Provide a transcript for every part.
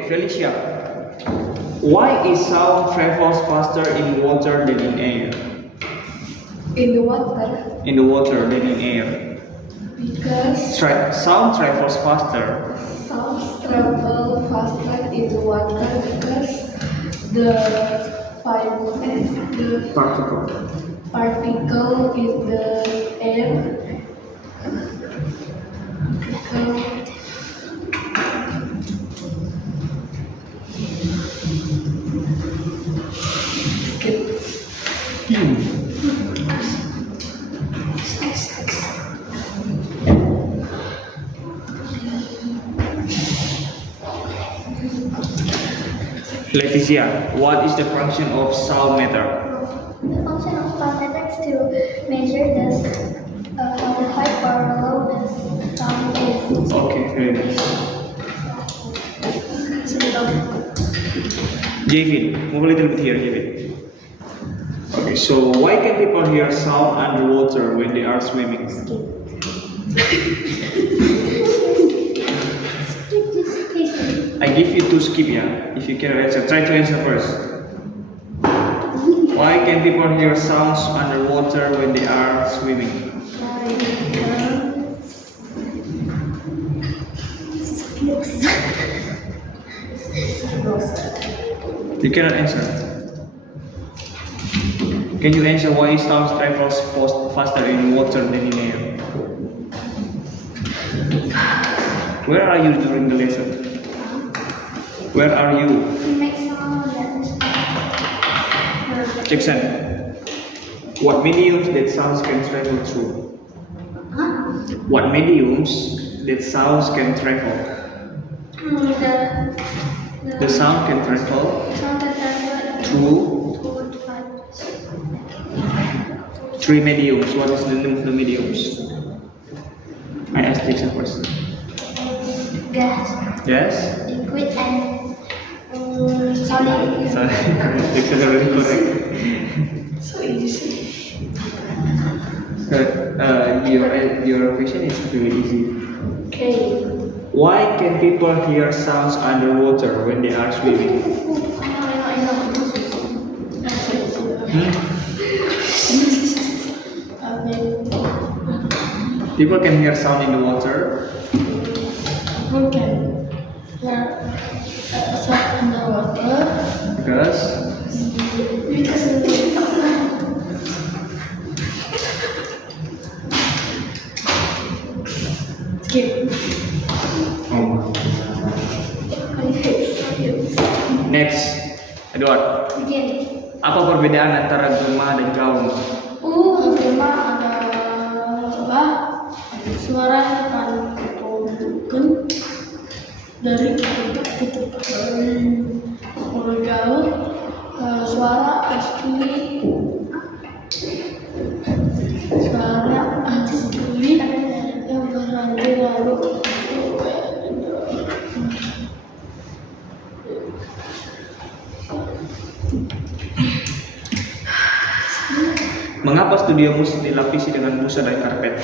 Okay, Felicia. Why is sound travels faster in water than in air? In the water, In the water than in air. because Sound travels faster. sounds travel faster in the water because the the particle in the air Leticia, what is the function of sound meter? The function of sound meter is to measure how high or low the sound is. Okay, very nice. Javin, move a little bit here, Javin. Okay, so why can people hear sound underwater when they are swimming? I give you two skip, yeah. If you can answer, try to answer first. Why can people hear sounds underwater when they are swimming? You cannot answer. Can you answer why sound travels faster in water than in air? Where are you during the lesson? Where are you? We make sound Jackson, what mediums that sounds can travel through? What mediums that sounds can travel? The sound can travel sound that travel through three mediums. What is the name of the mediums? I ask Jackson first. gas, Yes? liquid, and solid. Sorry, Jackson already correct. so easy. Your question is really easy. Okay. Why can people hear sounds underwater when they are swimming? I know. People can hear sound in the water Okay. Sound in the water because skip. Next, Edward. Begin. Apa perbedaan antara gema dan gaung? Gema adalah suara yang dipantulkan dari tutup gaul. Suara asli yang berhenti lalu Mengapa studio musik dilapisi dengan busa dan karpet?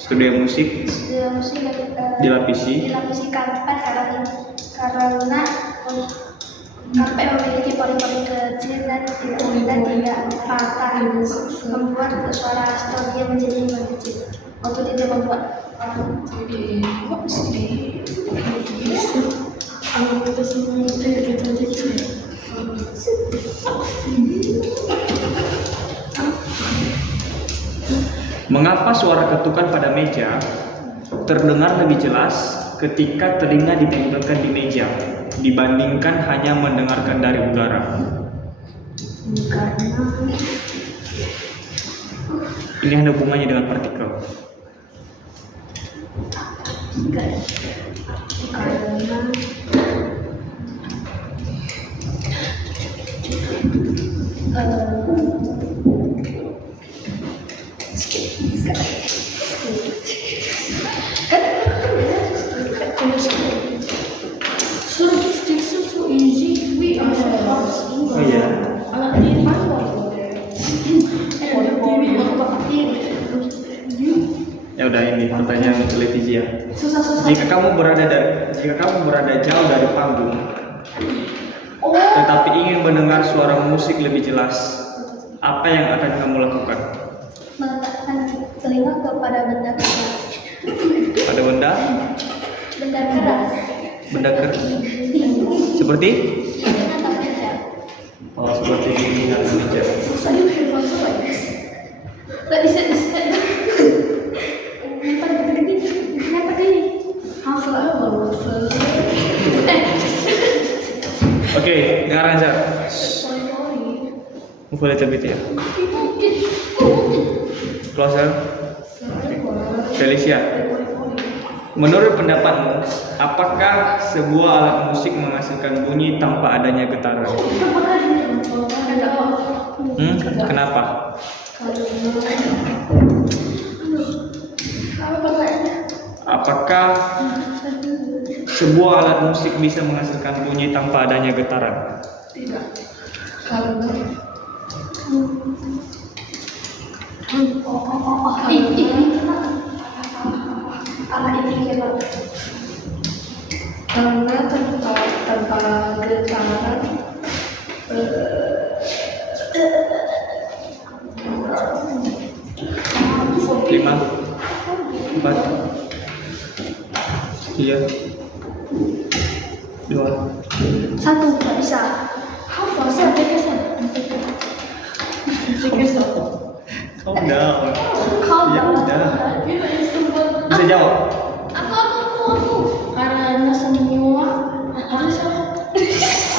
Studio musik dilapisi karpet karena karpet memiliki pori-pori kecil dan tidak patah, membuat suara studio menjadi lebih kecil. Waktu tidak membuat anggota semua itu ya kita aja. Mengapa suara ketukan pada meja terdengar lebih jelas ketika telinga ditempelkan di meja dibandingkan hanya mendengarkan dari udara? karena Ini ada hubungannya dengan partikel. So easy. We are Oh iya. anak diri Ya udah, ini pertanyaan Leticia. meja. Susah-susah. Jika kamu berada jauh dari panggung, tetapi ingin mendengar suara musik lebih jelas, apa yang akan kamu lakukan? Meletakkan telinga kepada benda keras. Pada benda Benda keras. seperti Ini atau meja. seperti ini atau meja. Gak bisa. Kenapa gini? Oke, dengarkan Zar. Move a little bit ya. Closer. Felicia. Menurut pendapatmu, apakah sebuah alat musik menghasilkan bunyi tanpa adanya getaran? Kenapa? Apakah sebuah alat musik bisa menghasilkan bunyi tanpa adanya getaran? Tidak. Karena tanpa getaran 5, 4, 3, 2. Satu, nggak bisa. Calm down. Kau Ya udah. Bisa jawab? Aku. Karena semua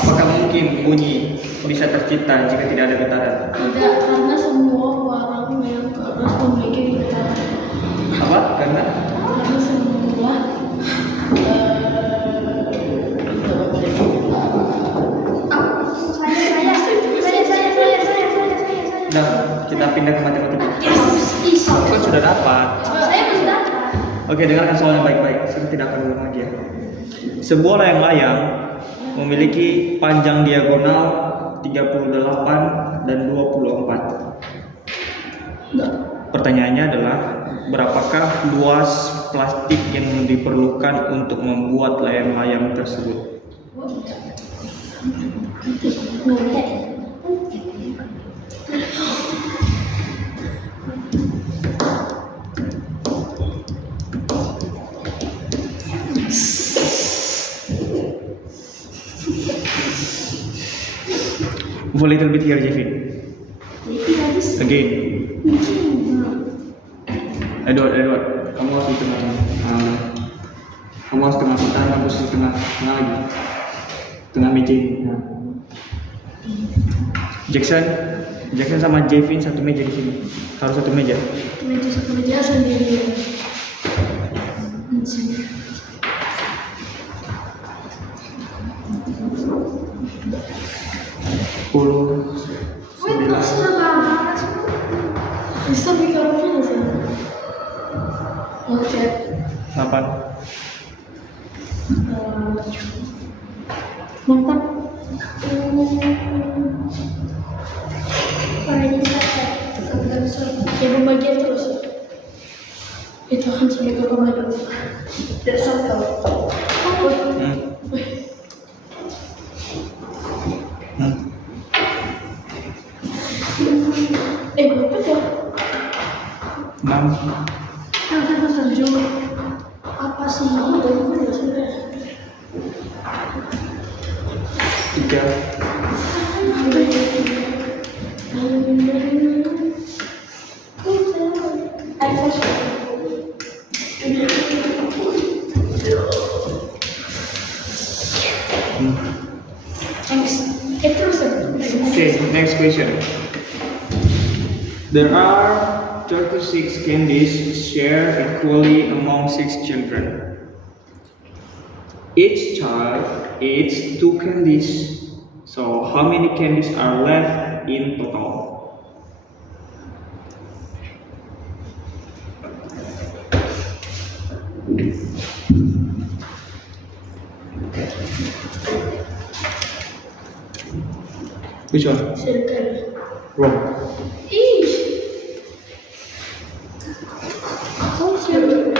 Apakah mungkin bunyi bisa tercipta jika tidak ada getaran? tidak, karena semua barang yang keras memiliki getaran. Apa? Karena Semua Nah, kita pindah ke matematika. Yes. Kamu kan sudah dapat. Saya belum dapat. Oke, dengarkan soalnya baik-baik. Saya tidak akan ulang lagi ya. Sebuah layang-layang memiliki panjang diagonal 38 dan 24. Pertanyaannya adalah, berapakah luas plastik yang diperlukan untuk membuat layang-layang tersebut? Move a little bit here, Jeffin. Again. Edward, kamu harus di tengah. Kamu harus tengah kita, kamu harus di tengah lagi. Tengah meja ini. Nah. Jackson sama Jeffin satu meja di sini. Harus satu meja. meja sendiri. 10, 9, Bisa bikin apa sih? Oke. 8. Mantap. Ya pembagian terus. Itu kan sampai ke pembagian. Tidak sampai. Berapa tuh? 6. Apa sih? Udah sudah. 3. Okay, next question. There are 36 candies shared equally among 6 children. Each child eats 2 candies. So how many candies are left in total? Which one? Circle. Wrong. Kau circle.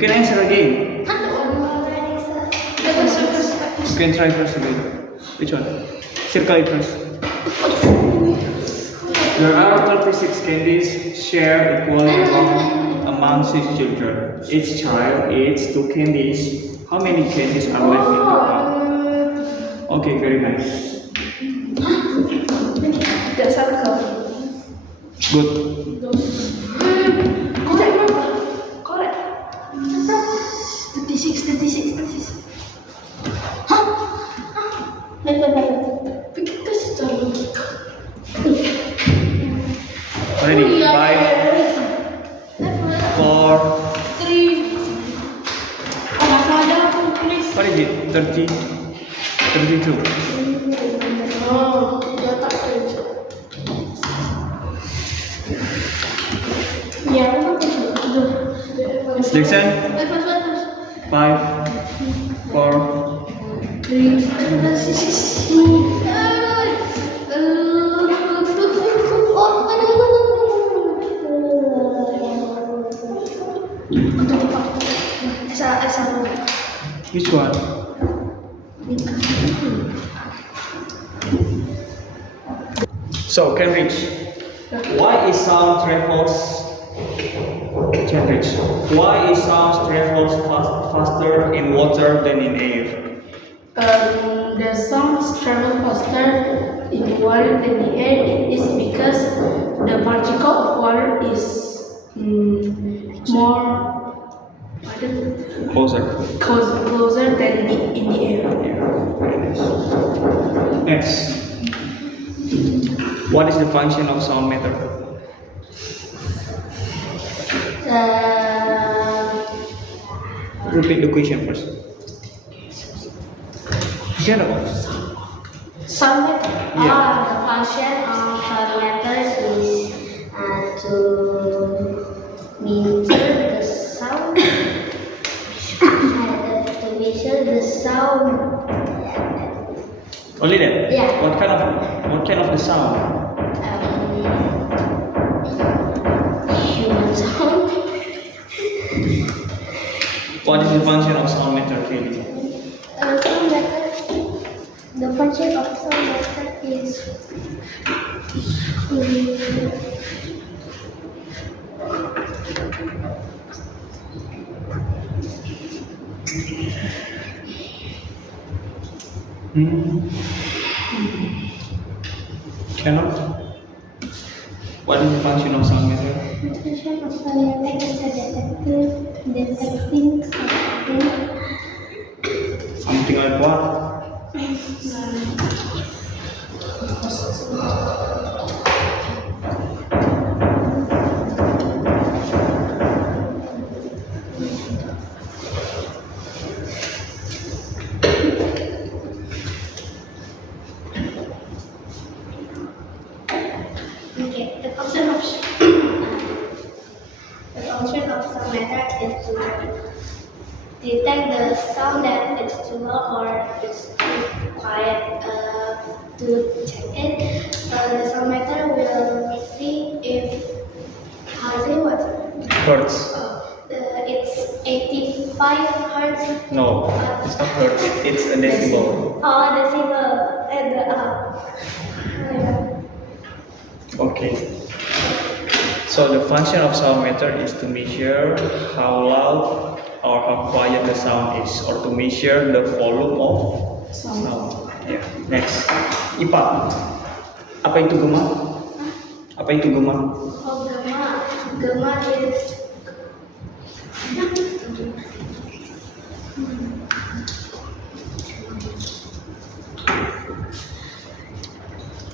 can answer again. Already, sir. You can try first again. Which one? Circle it first. There are 36 candies shared equally among 6 children. Each child eats 2 candies. How many candies are left in the cup? Okay, very nice. Tidak circle. Good. Correct. 36. Hah? Pikirkan secara logika. Ready? 5, 4. 3. Oh, masih ada aku tulis. What is it? 30? 32. Oh, dia tak kerja. Ya, aku kerja. Jackson? 5, 4. 3. Which one? So, Cambridge. Why is sound travels? Cambridge. Why is sound travels faster in water than in air? The sounds travel faster in water than the air is because the particle of water is more closer than in the air. Next. What is the function of sound matter? Repeat the question first. Shut up. Sound matter. Yeah. The function of sound matter is to measure the sound. To measure the sound. Only that? Yeah. What kind of the sound? Human sound. What is the function of sound meter, Kelly? Sound matter. The function of sound matter is Cannot? What is the function of sound meter? the function of sound matter is detecting Something like what? Okay, the function of sound matter is to detect the sound that is too loud or is too quiet. To check it, the sound matter will see if what? Hertz. It's 85 hertz. No, it's not hertz. It's a decibel. Oh, decibel. Okay. So the function of sound meter is to measure how loud or how quiet the sound is, or to measure the volume of sound. Yeah. Next, IPA. Apa itu gema? Apa itu gema? Oh, Gema is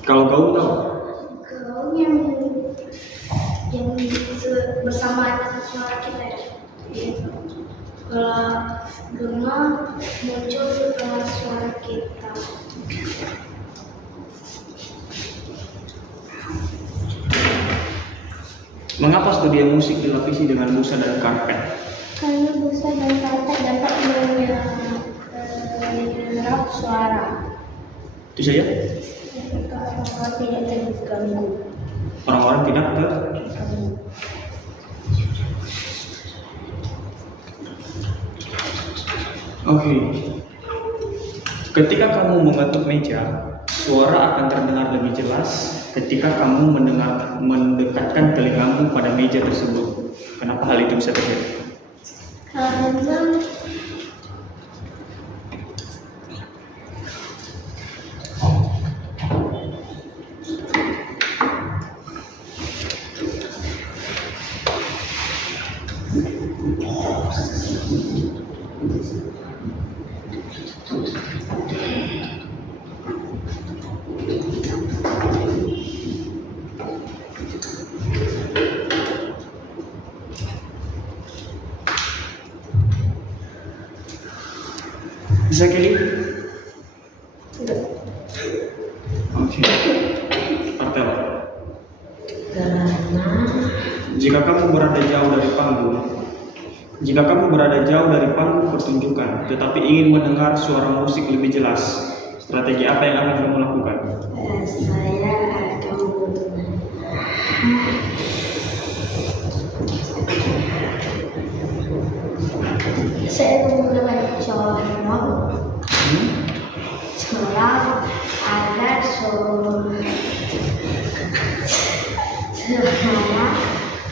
Kalau kau tahu? gaung yang bersama suara kita ya. Gitu. Kalau Gema muncul setelah suara kita. Mengapa studi musik dilapisi dengan busa dan karpet? Karena busa dan karpet dapat menyerap suara. Itu saja. Orang tidak terganggu. Orang-orang tidak Oke. Ketika kamu mengetuk meja, suara akan terdengar lebih jelas ketika kamu mendekatkan telingamu pada meja tersebut. Kenapa hal itu bisa terjadi? Karena Bisa Kelly? Oke. Artel. Karena Jika kamu berada jauh dari panggung pertunjukan, tetapi ingin mendengar suara musik lebih jelas, strategi apa yang akan kamu lakukan? saya akan menggunakan corong agar suara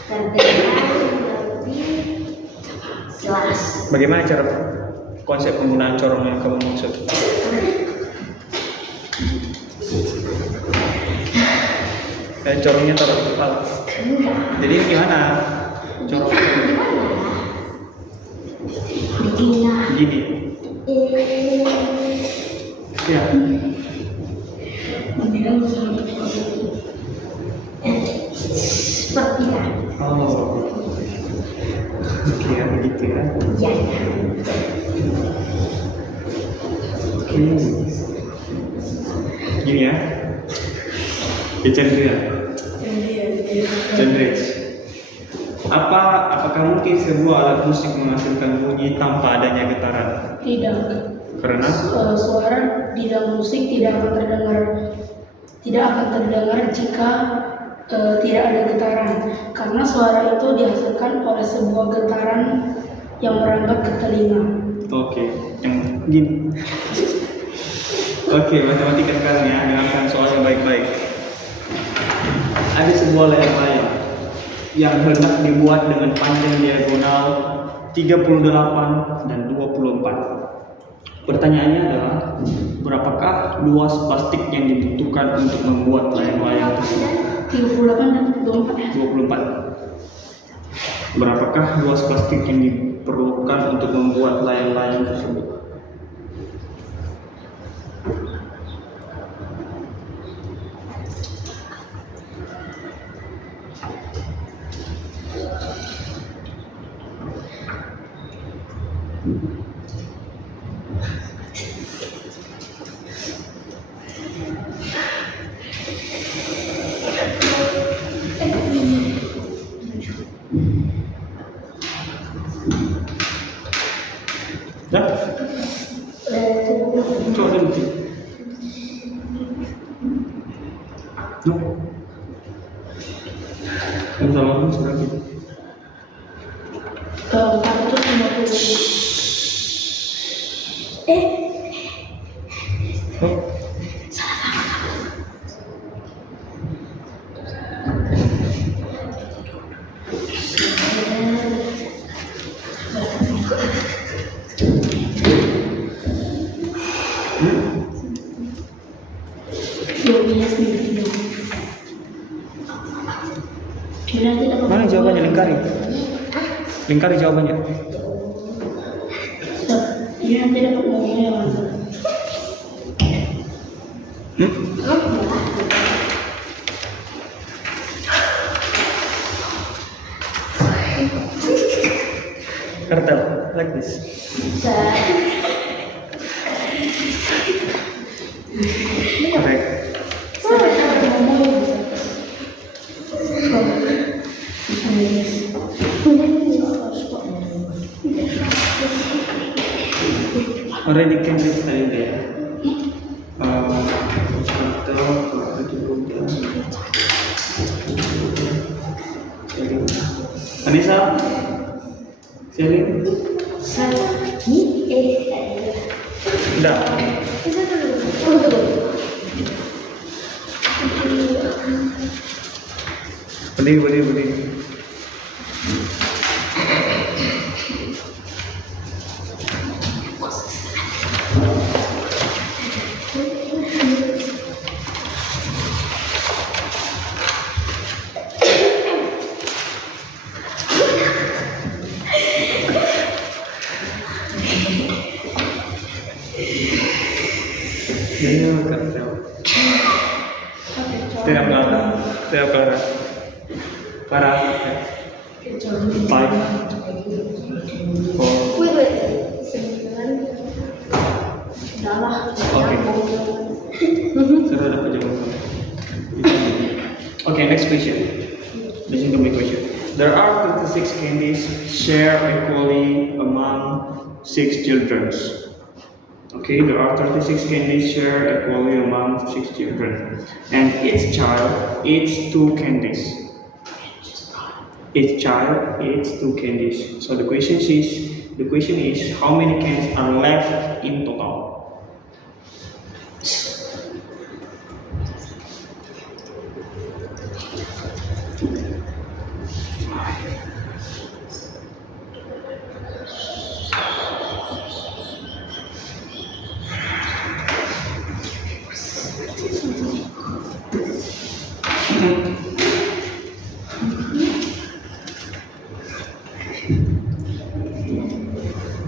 terdengar lebih jelas. Bagaimana cara konsep penggunaan corong yang kamu maksud? Corongnya taruh di kepala. Jadi gimana? Corong Bikinnya gini. Ya. sepertinya Oh. Oke, ya begitu ya. ya. Oke. Gini ya. Cendria. Cendris. Apakah mungkin sebuah alat musik menghasilkan bunyi tanpa adanya getaran? Tidak. Karena Suara di dalam musik tidak akan terdengar jika tidak ada getaran, karena suara itu dihasilkan oleh sebuah getaran yang merambat ke telinga. oke, yang gini. Oke, matematika sekarang ya, dengarkan soalnya baik-baik. Ada sebuah layang-layang yang hendak dibuat dengan panjang diagonal 38 dan 24. Pertanyaannya adalah, berapakah luas plastik yang dibutuhkan untuk membuat layang-layang tersebut? 38 dan 24 ya. 24. Berapakah luas plastik yang diperlukan untuk membuat layang-layang tersebut? Ya? Coba nanti. No. Kamu sama aku sekarang gitu. 450. Oh. Mana jawabannya? Lingkari jawabannya. Dia nanti dapat ngomongnya langsung. Kartel, like this. Correct. Already can be studied there. Anissa, Selin. Udah. Itu dulu. Berdiri. Tiap kali. Para. 5, 4. Wait. 9. Udahlah. Oke. Sudah dapat jawaban. Okay, next question. Listen to my question. There are 36 candies shared equally among 6 children. Okay, there are 36 candies shared equally among 6 children. And each child eats 2 candies. Each child eats 2 candies. So the question is how many candies are left in total?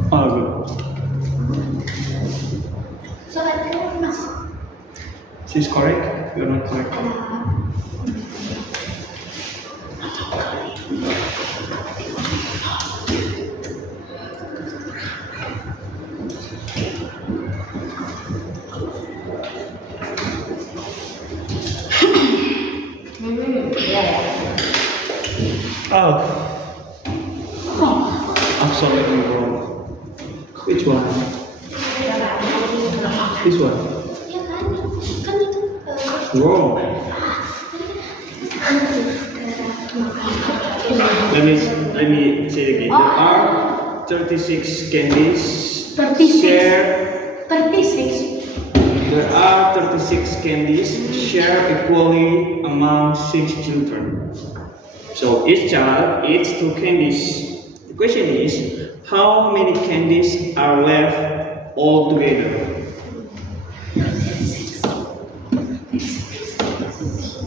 All good. So I think mas. She's correct. You're not correct. Oh. Absolutely wrong. Which one? This one. Ya kan itu. Wrong. Let me say it again. There are 36 candies 36. shared. 36. There are 36 candies shared equally among 6 children. So each child eats 2 candies. The question is, how many candies are left altogether?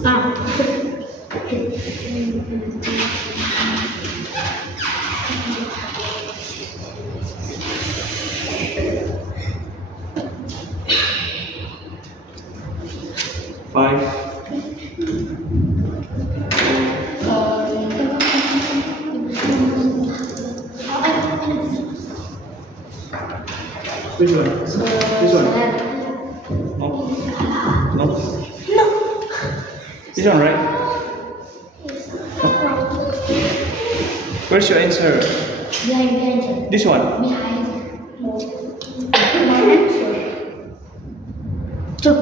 Ah. Five. Which one? This one? No. This one, right? Where's your answer? Behind the answer. This one? Behind. My answer. Two.